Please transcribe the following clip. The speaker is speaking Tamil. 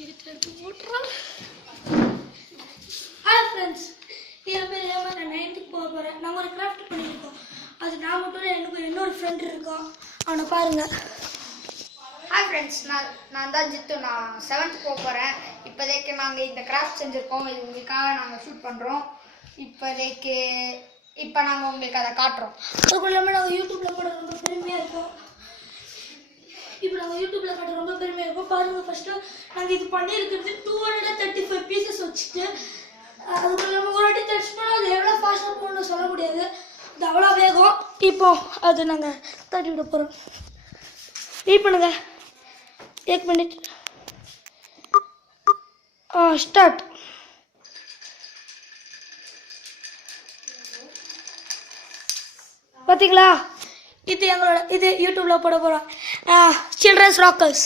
ஹாய் ஃப்ரெண்ட்ஸ், என் பேர் ஏமா. நான் 9th போக போகிறேன். நாங்கள் ஒரு கிராஃப்ட் பண்ணியிருக்கோம். அது நான் மட்டும் இல்லை, எனக்கு இன்னொரு ஃப்ரெண்டு இருக்கோம். அவனை பாருங்க. ஹாய் ஃப்ரெண்ட்ஸ், நான் தான் ஜித்து. நான் 7th போக போகிறேன். இப்போதைக்கு நாங்கள் இந்த கிராஃப்ட் செஞ்சுருக்கோம். இது உங்களுக்காக நாங்கள் ஷூட் பண்ணுறோம். இப்போ நாங்கள் உங்களுக்கு அதை காட்டுறோம். அதுக்கும் இல்லாமல் நாங்கள் யூடியூப்பில் கூட ரொம்ப பெருமையாக இருக்கோம். இப்போ நாங்கள் யூடியூப்பில் காட்ட ரொம்ப பெருமையாக இருக்கும். பாருங்கள், ஃபஸ்ட்டு நாங்கள் இது பண்ணியிருக்கிறது 235 பீசஸ் வச்சுட்டு, அதுக்கு இல்லாமல் ஒரு வாட்டி டச் பண்ணால் அது எவ்வளோ ஃபாஸ்ட்டாக போகணும்னு சொல்ல முடியாது. அது அவ்வளோ வேகம். இப்போ அது நாங்கள் தட்டி விட போகிறோம். வெயிட் பண்ணுங்க, 1 மினிட். ஸ்டார்ட். பார்த்தீங்களா? இது யூடியூப்பில் போட போகிறோம். Children's Rockers.